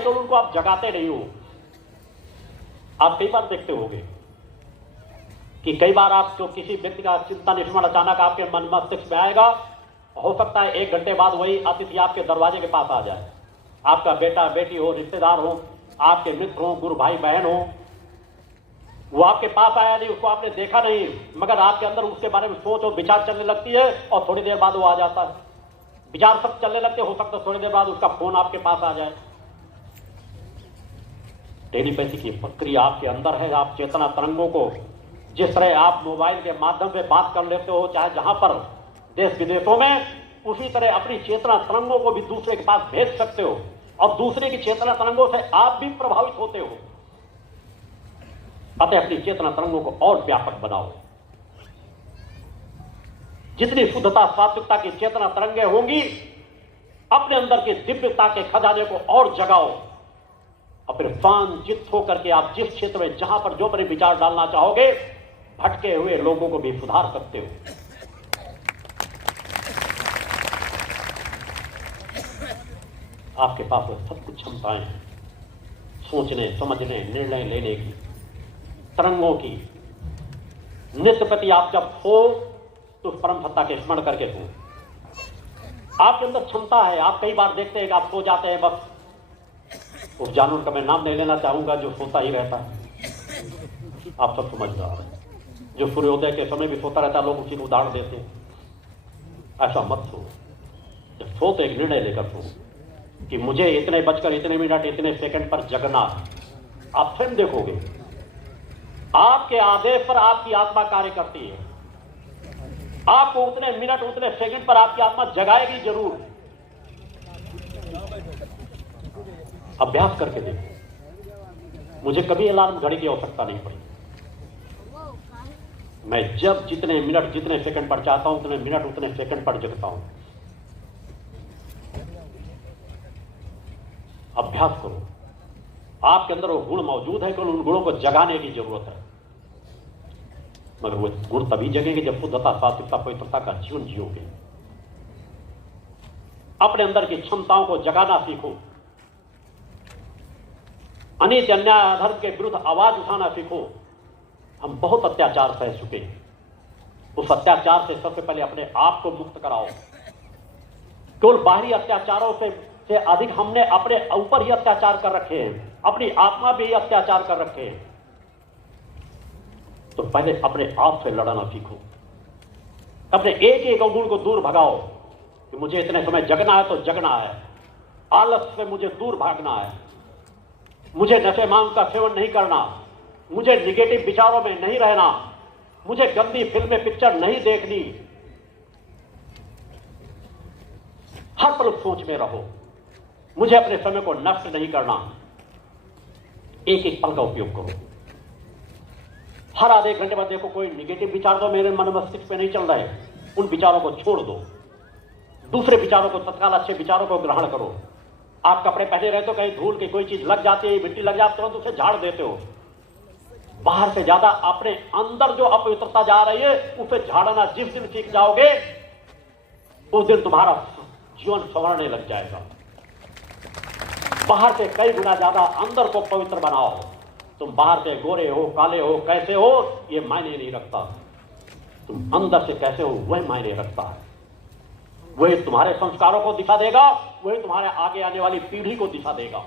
है, केवल उनको आप जगाते नहीं हो। आप कई बार देखते होंगे कि कई बार आप जो किसी व्यक्ति का चिंता निस्मरण अचानक आपके मन मस्तिष्क में आएगा, हो सकता है 1 घंटे बाद वही अतिथि आपके दरवाजे के पास आ जाए। आपका बेटा बेटी हो, रिश्तेदार हो, आपके मित्र हो, गुरु भाई बहन हो, वो आपके पास आया नहीं, उसको आपने देखा नहीं, मगर आपके अंदर उसके बारे में सोच और विचार चलने लगती है और थोड़ी देर बाद वो आ जाता है। विचार सब चलने लगते, हो सकता है थोड़ी देर बाद उसका फोन आपके पास आ जाए। टेलीपैथी की प्रक्रिया आपके अंदर है। आप चेतना तरंगों को जिस तरह आप मोबाइल के माध्यम से बात कर लेते हो, चाहे जहां पर देश विदेशों में, उसी तरह अपनी चेतना तरंगों को भी दूसरे के पास भेज सकते हो और दूसरे की चेतना तरंगों से आप भी प्रभावित होते हो। अतः अपनी चेतना तरंगों को और व्यापक बनाओ। जितनी शुद्धता सात्विकता की चेतना तरंगें होंगी, अपने अंदर की दिव्यता के खजाने को और जगाओ और फिर शांत चित्त होकर के आप जिस क्षेत्र में जहां पर जो अपने विचार डालना चाहोगे, भटके हुए लोगों को भी सुधार सकते हो। आपके पास सब कुछ क्षमताएं हैं, सोचने, समझने, निर्णय लेने की, तरंगों की। नित्य प्रति आप जब हो तो परम सत्ता के स्मरण करके हो। आपके अंदर क्षमता है। आप कई बार देखते हैं कि आप सो जाते हैं, बस उस जानवर का मैं नाम नहीं लेना चाहूंगा जो सोता ही रहता है। आप सब समझ रहे हैं, जो सूर्योदय के समय भी सोता रहता है, लोग उसी को उदाहरण देते हैं। ऐसा मत सो। जब सो तो एक निर्णय लेकर सो कि मुझे इतने बजकर इतने मिनट इतने सेकंड पर जगना। आप स्वयं देखोगे, आपके आदेश पर आपकी आत्मा कार्य करती है। आपको उतने मिनट उतने सेकंड पर आपकी आत्मा जगाएगी जरूर। अभ्यास करके देखो। मुझे कभी अलार्म घड़ी की आवश्यकता नहीं पड़ी। मैं जब जितने मिनट जितने सेकंड पर चाहता हूं, उतने मिनट उतने सेकंड पर जगता हूं। अभ्यास करो। आपके अंदर वो गुण मौजूद है, केवल उन गुणों को जगाने की जरूरत है। मगर वो गुण तभी जगेंगे जब शुद्धता, सात्विकता, पवित्रता का जीवन जियोगे। अपने अंदर की क्षमताओं को जगाना सीखो। अनित अन्याय अधर्म के विरुद्ध आवाज उठाना सीखो। हम बहुत अत्याचार सह चुके हैं। उस अत्याचार से सबसे पहले अपने आप को मुक्त कराओ। केवल बाहरी अत्याचारों से अधिक हमने अपने ऊपर ही अत्याचार कर रखे हैं, अपनी आत्मा भी अत्याचार कर रखे हैं। तो पहले अपने आप से लड़ना सीखो। अपने एक एक गुण को दूर भगाओ कि मुझे इतने समय जगना है तो जगना है। आलस से मुझे दूर भागना है। मुझे नशे मांस का सेवन नहीं करना। मुझे निगेटिव विचारों में नहीं रहना। मुझे गंदी फिल्में पिक्चर नहीं देखनी। हर पल सोच में रहो। मुझे अपने समय को नष्ट नहीं करना। एक एक पल का उपयोग करो। हर आधे घंटे बाद देखो कोई निगेटिव विचार तो मेरे मन मस्तिष्क पे नहीं चल रहे, उन विचारों को छोड़ दो। दूसरे विचारों को तत्काल अच्छे विचारों को ग्रहण करो। आप कपड़े पहने रहते हो, कहीं धूल की कोई चीज लग जाती है, मिट्टी लग जाती है, तुरंत उसे झाड़ देते हो। बाहर से ज्यादा अपने अंदर जो अपवित्रता जा रही है उसे झाड़ना जिस दिन सीख जाओगे, उस दिन तुम्हारा जीवन संवरने लग जाएगा। बाहर से कई गुना ज्यादा अंदर को पवित्र बनाओ। तुम बाहर से गोरे हो, काले हो, कैसे हो, ये मायने नहीं रखता। तुम अंदर से कैसे हो वह मायने रखता है। वही तुम्हारे संस्कारों को दिशा देगा, वही तुम्हारे आगे आने वाली पीढ़ी को दिशा देगा,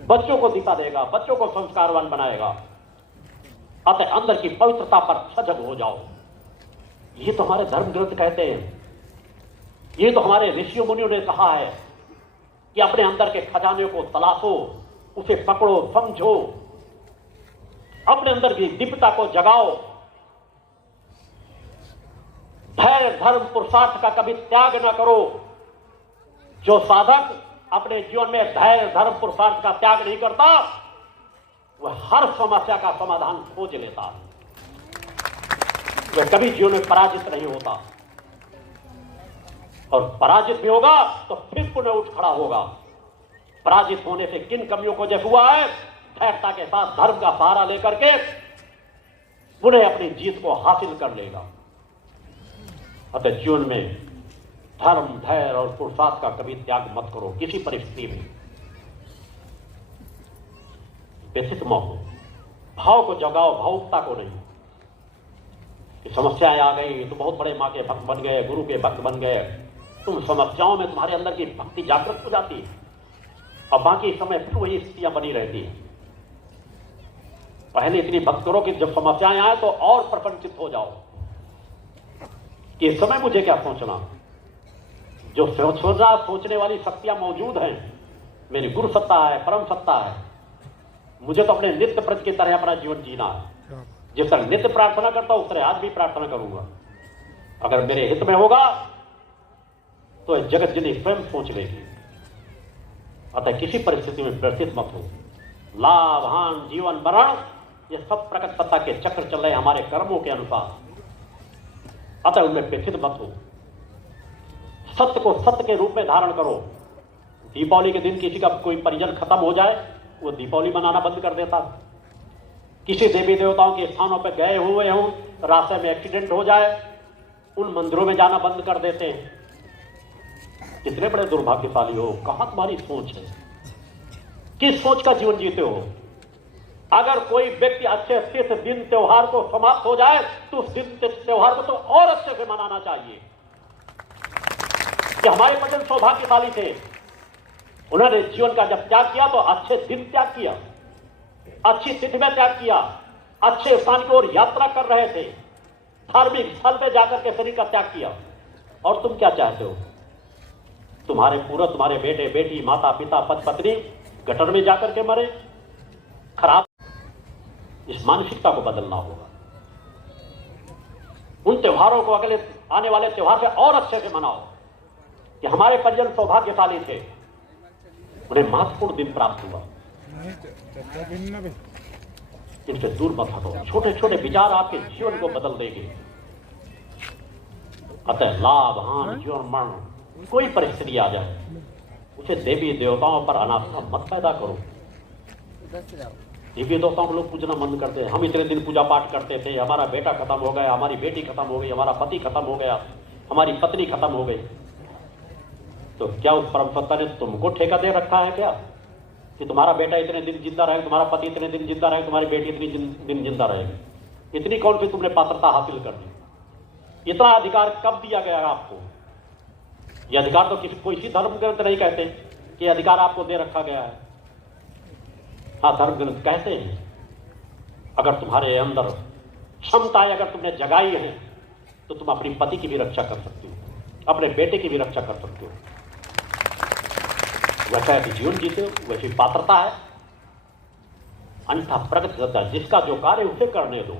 बच्चों को दिशा देगा, बच्चों को संस्कारवान बनाएगा। अतः अंदर की पवित्रता पर सजग हो जाओ। ये तो हमारे धर्म ग्रंथ कहते हैं, ये तो हमारे ऋषियों मुनियों ने कहा है कि अपने अंदर के खजाने को तलाशो, उसे पकड़ो, समझो, अपने अंदर की दिव्यता को जगाओ। धैर्य धर्म पुरुषार्थ का कभी त्याग न करो। जो साधक अपने जीवन में धैर्य धर्म पुरुषार्थ का त्याग नहीं करता, वह हर समस्या का समाधान खोज लेता है। वह कभी जीवन में पराजित नहीं होता, और पराजित भी होगा तो फिर पुनः उठ खड़ा होगा। पराजित होने से किन कमियों को जब हुआ है, धैर्यता के साथ धर्म का सहारा लेकर के पुनः अपनी जीत को हासिल कर लेगा। अतः जीवन में धर्म, धैर्य और पुरुषार्थ का कभी त्याग मत करो किसी परिस्थिति में। व्यथित मत हो, भाव को जगाओ, भावुकता को नहीं कि समस्याएं आ गई तो बहुत बड़े माँ के भक्त बन गए, गुरु के भक्त बन गए। तुम समस्याओं में तुम्हारे अंदर की भक्ति जागृत हो जाती है और बाकी समय फिर वही स्थितियां बनी रहती है। पहले इतनी भक्त करो कि जब समस्याएं आए तो और प्रपंचित हो जाओ कि इस समय मुझे क्या सोचना। जो सोचना सोचने वाली शक्तियां मौजूद हैं, मेरी गुरु सत्ता है, परम सत्ता है, मुझे तो अपने नित्य प्रति की तरह अपना जीवन जीना है। जिस तरह नित्य प्रार्थना करता हूं उस तरह आज भी प्रार्थना करूंगा। अगर मेरे हित में होगा तो जगत जिनी स्वयं सोच लेगी। अतः किसी परिस्थिति में व्यथित मत हो। लाभ, हान, जीवन, मरण, ये सब प्रकट सत्ता के चक्र चल रहे हमारे कर्मों के अनुसार। अतः उनमें व्यथित मत हो। सत्य को सत्य के रूप में धारण करो। दीपावली के दिन किसी का कोई परिजन खत्म हो जाए, वो दीपावली मनाना बंद कर देता। किसी देवी देवताओं के स्थानों पर गए हुए हों, रास्ते में एक्सीडेंट हो जाए, उन मंदिरों में जाना बंद कर देते हैं। कितने बड़े दुर्भाग्यशाली हो। कहां तुम्हारी सोच है? किस सोच का जीवन जीते हो? अगर कोई व्यक्ति अच्छे तीर्थ दिन त्योहार को समाप्त हो जाए तो उस दिन त्योहार को तो और अच्छे से मनाना चाहिए कि हमारे पति सौभाग्यशाली थे, उन्होंने जीवन का जब त्याग किया तो अच्छे दिन त्याग किया, अच्छी तिथि में त्याग किया, अच्छे स्थान की ओर यात्रा कर रहे थे, धार्मिक स्थल पे जाकर के शरीर का त्याग किया। और तुम क्या चाहते हो? तुम्हारे पूरा तुम्हारे बेटे बेटी, माता पिता, पति पत्नी गटर में जाकर के मरे? खराब। इस मानसिकता को बदलना होगा। उन त्योहारों को अगले आने वाले त्योहार से और अच्छे से मनाओ कि हमारे परिजन सौभाग्यशाली थे, उन्हें महत्वपूर्ण दिन प्राप्त हुआ। इनसे दूर मत हटो। छोटे छोटे विचार आपके जीवन को बदल देंगे। अतः लाभ, हान, जीवन, मरण, कोई परिस्थिति आ जाए उसे देवी देवताओं पर अनास्था मत पैदा करो। देवी देवताओं को लोग पूजना बंद करते हैं। हम इतने दिन पूजा पाठ करते थे, हमारा बेटा खत्म हो गया, हमारी बेटी खत्म हो गई, हमारा पति खत्म हो गया, हमारी पत्नी खत्म हो गई, तो क्या उस परम सत्ता ने तुमको ठेका दे रखा है क्या कि तुम्हारा बेटा इतने दिन जिंदा रहे, तुम्हारा पति इतने दिन जिंदा रहे, तुम्हारी बेटी इतनी दिन जिंदा रहेगी? इतनी कौन सी तुमने पात्रता हासिल कर दी? इतना अधिकार कब दिया गया आपको? यह अधिकार तो किसी धर्म ग्रंथ नहीं कहते कि अधिकार आपको दे रखा गया है। हाँ, धर्म ग्रंथ कहते हैं अगर तुम्हारे अंदर क्षमताएं अगर तुमने जगाई है तो तुम अपनी पति की भी रक्षा कर सकते हो, अपने बेटे की भी रक्षा कर सकते हो। वैसा जीवन जीते हो, वैसी पात्रता है। अन्यथा प्रगति करता है, जिसका जो कार्य उसे करने दो।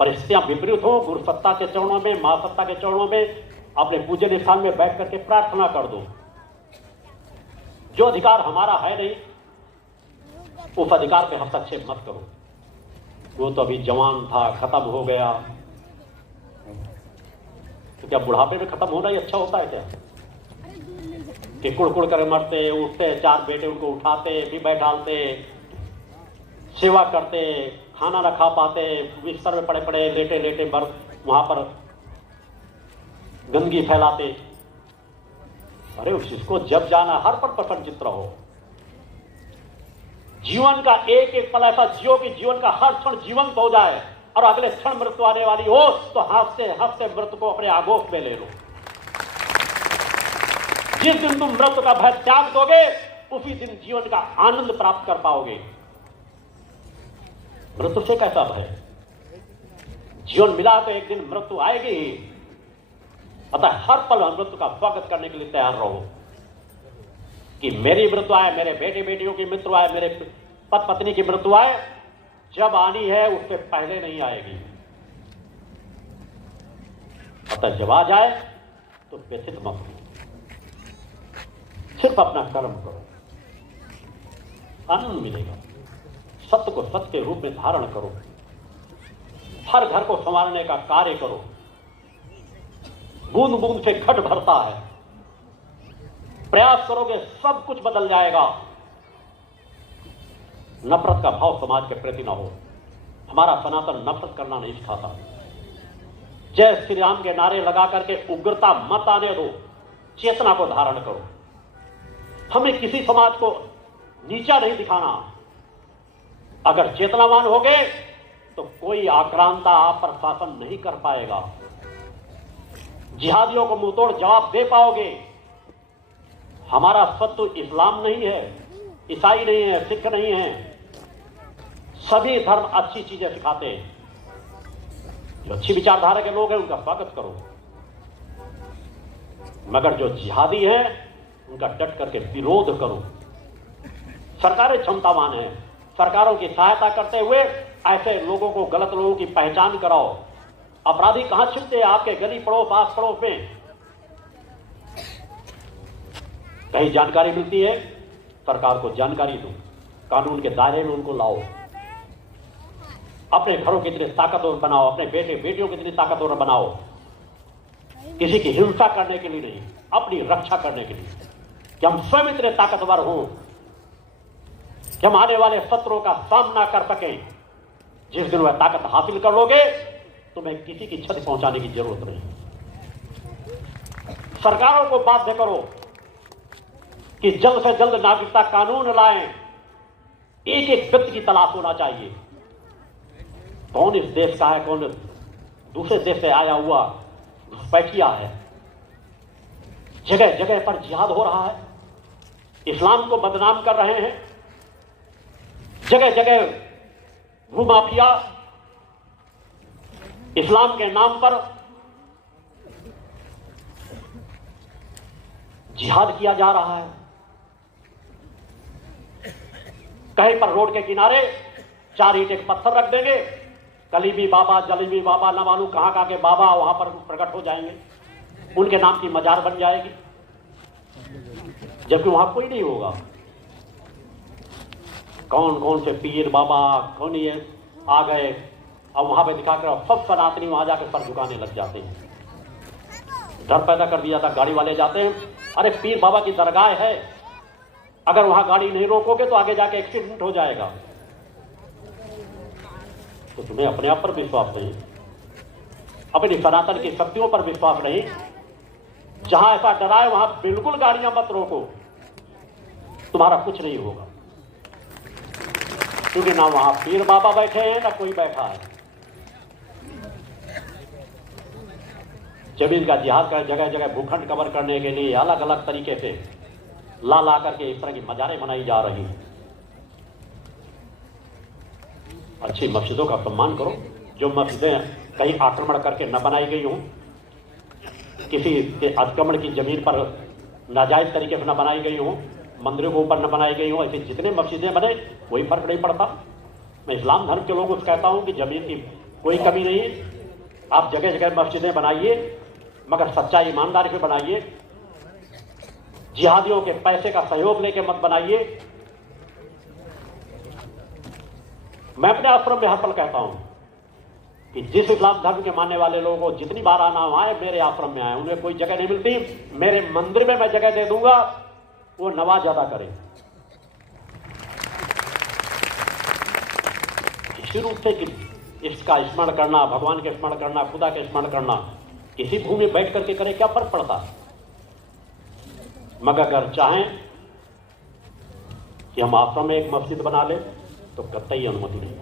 परिस्थितियां विपरीत हो, गुरु सत्ता के चरणों में, मां सत्ता के चरणों में, अपने पूजन स्थान में बैठ करके प्रार्थना कर दो। जो अधिकार हमारा है नहीं, उस अधिकार पे हस्तक्षेप मत करो। वो तो अभी जवान था, खत्म हो गया, तो क्या बुढ़ापे में खत्म होना ही अच्छा होता है क्या? कि कुड़ कर मरते, उठते, चार बेटे उनको उठाते, भी बैठालते, सेवा करते, खाना न खा पाते, बिस्तर में पड़े पड़े लेटे लेटे वहां पर गंदगी फैलाते। अरे उसको जब जाना हर पर प्रसन्नचित्त रहो। जीवन का एक एक पल ऐसा जियो कि जीवन का हर क्षण जीवंत हो जाए और अगले क्षण मृत्यु आने वाली हो तो हंसते हंसते मृत्यु को अपने आगोश में ले लो। जिस दिन तुम मृत्यु का भय त्याग दोगे उसी दिन जीवन का आनंद प्राप्त कर पाओगे। मृत्यु से कैसा भय? जीवन मिला तो एक दिन मृत्यु आएगी ही। अतः हर पल मृत्यु का स्वागत करने के लिए तैयार रहो कि मेरी मृत्यु आए, मेरे बेटे बेटियों की मृत्यु आए, मेरे पति पत्नी की मृत्यु आए, जब आनी है उससे पहले नहीं आएगी। अतः जब आ जाए तो व्यथित मत हो, सिर्फ अपना कर्म करो, आनंद मिलेगा। सत्य को सत्य के रूप में धारण करो, हर घर को संवारने का कार्य करो। बूंद बूंद से घट भरता है, प्रयास करोगे सब कुछ बदल जाएगा। नफरत का भाव समाज के प्रति ना हो। हमारा सनातन नफरत करना नहीं सिखाता। जय श्री राम के नारे लगा करके उग्रता मत आने दो, चेतना को धारण करो। हमें किसी समाज को नीचा नहीं दिखाना। अगर चेतनावान होगे तो कोई आक्रांता आप पर शासन नहीं कर पाएगा। जिहादियों को मुंहतोड़ जवाब दे पाओगे। हमारा शत्रु इस्लाम नहीं है, ईसाई नहीं है, सिख नहीं है। सभी धर्म अच्छी चीजें सिखाते हैं। जो अच्छी विचारधारा के लोग हैं उनका स्वागत करो, मगर जो जिहादी हैं उनका डट करके विरोध करो। सरकारें क्षमतावान हैं, सरकारों की सहायता करते हुए ऐसे लोगों को, गलत लोगों की पहचान कराओ। अपराधी कहां छिपते हैं? आपके गली पड़ोस, आस पड़ोस में कहीं जानकारी मिलती है, सरकार को जानकारी दो, कानून के दायरे में उनको लाओ। अपने घरों की इतनी ताकतवर बनाओ, अपने बेटे बेटियों की इतनी ताकतवर बनाओ, किसी की हिंसा करने के लिए नहीं, अपनी रक्षा करने के लिए, कि हम स्वयं इतने ताकतवर हों कि हम आने वाले शत्रुओं का सामना कर सकें। जिस दिन वह ताकत हासिल कर लोगे, तुम्हें किसी की क्षति पहुंचाने की जरूरत नहीं। सरकारों को बाध्य करो कि जल्द से जल्द नागरिकता कानून लाएं। एक एक व्यक्ति की तलाश होना चाहिए, कौन इस देश का है, कौन दूसरे देश से आया हुआ घुसपैठिया है। जगह जगह पर जिहाद हो रहा है, इस्लाम को बदनाम कर रहे हैं। जगह जगह भूमाफिया इस्लाम के नाम पर जिहाद किया जा रहा है। कहीं पर रोड के किनारे 4 ईंट एक पत्थर रख देंगे, कलीबी बाबा, जलीबी बाबा, न मालूम कहां के बाबा वहां पर प्रकट हो जाएंगे, उनके नाम की मजार बन जाएगी, जबकि वहां कोई नहीं होगा। कौन कौन से पीर बाबा कौन ये आ गए, अब वहां पे दिखाकर सब सनातनी वहां जाकर सर झुकाने लग जाते हैं। डर पैदा कर दिया था, गाड़ी वाले जाते हैं, अरे पीर बाबा की दरगाह है, अगर वहां गाड़ी नहीं रोकोगे तो आगे जाके एक्सीडेंट हो जाएगा। तो तुम्हें अपने आप पर विश्वास नहीं, अपनी सनातन की शक्तियों पर विश्वास नहीं। जहां ऐसा डरा है वहां बिल्कुल गाड़ियां मत रोको, तुम्हारा कुछ नहीं होगा, क्योंकि ना वहां पीर बाबा बैठे हैं ना कोई बैठा है। जमीन का जिहाद कर जगह जगह भूखंड कवर करने के लिए अलग अलग तरीके से ला ला करके इस तरह की मजारें बनाई जा रही हैं। अच्छी मस्जिदों का सम्मान करो। जो मस्जिदें कहीं आक्रमण करके न बनाई गई हों, किसी के अतिक्रमण की जमीन पर नाजायज तरीके से न बनाई गई हों, मंदिरों के ऊपर न बनाई गई हों, ऐसे जितने मस्जिदें बने कोई फर्क नहीं पड़ता। मैं इस्लाम धर्म के लोगों से कहता हूं कि जमीन की कोई कमी नहीं है, आप जगह जगह मस्जिदें बनाइए, मगर सच्चाई ईमानदारी से बनाइए। जिहादियों के पैसे का सहयोग लेके मत बनाइए। मैं अपने आश्रम में हर पल कहता हूं कि जिस इस्लाम धर्म के मानने वाले लोगों को जितनी बार आना आए, मेरे आश्रम में आए, उन्हें कोई जगह नहीं मिलती, मेरे मंदिर में मैं जगह दे दूंगा, वो नवाज अदा करें। इसी रूप से कि इसका स्मरण करना, भगवान के स्मरण करना, खुदा के स्मरण करना, किसी भूमि में बैठ करके करें, क्या फर्क पड़ता। मगर अगर चाहें कि हम आश्रम में एक मस्जिद बना ले तो कतई अनुमति नहीं।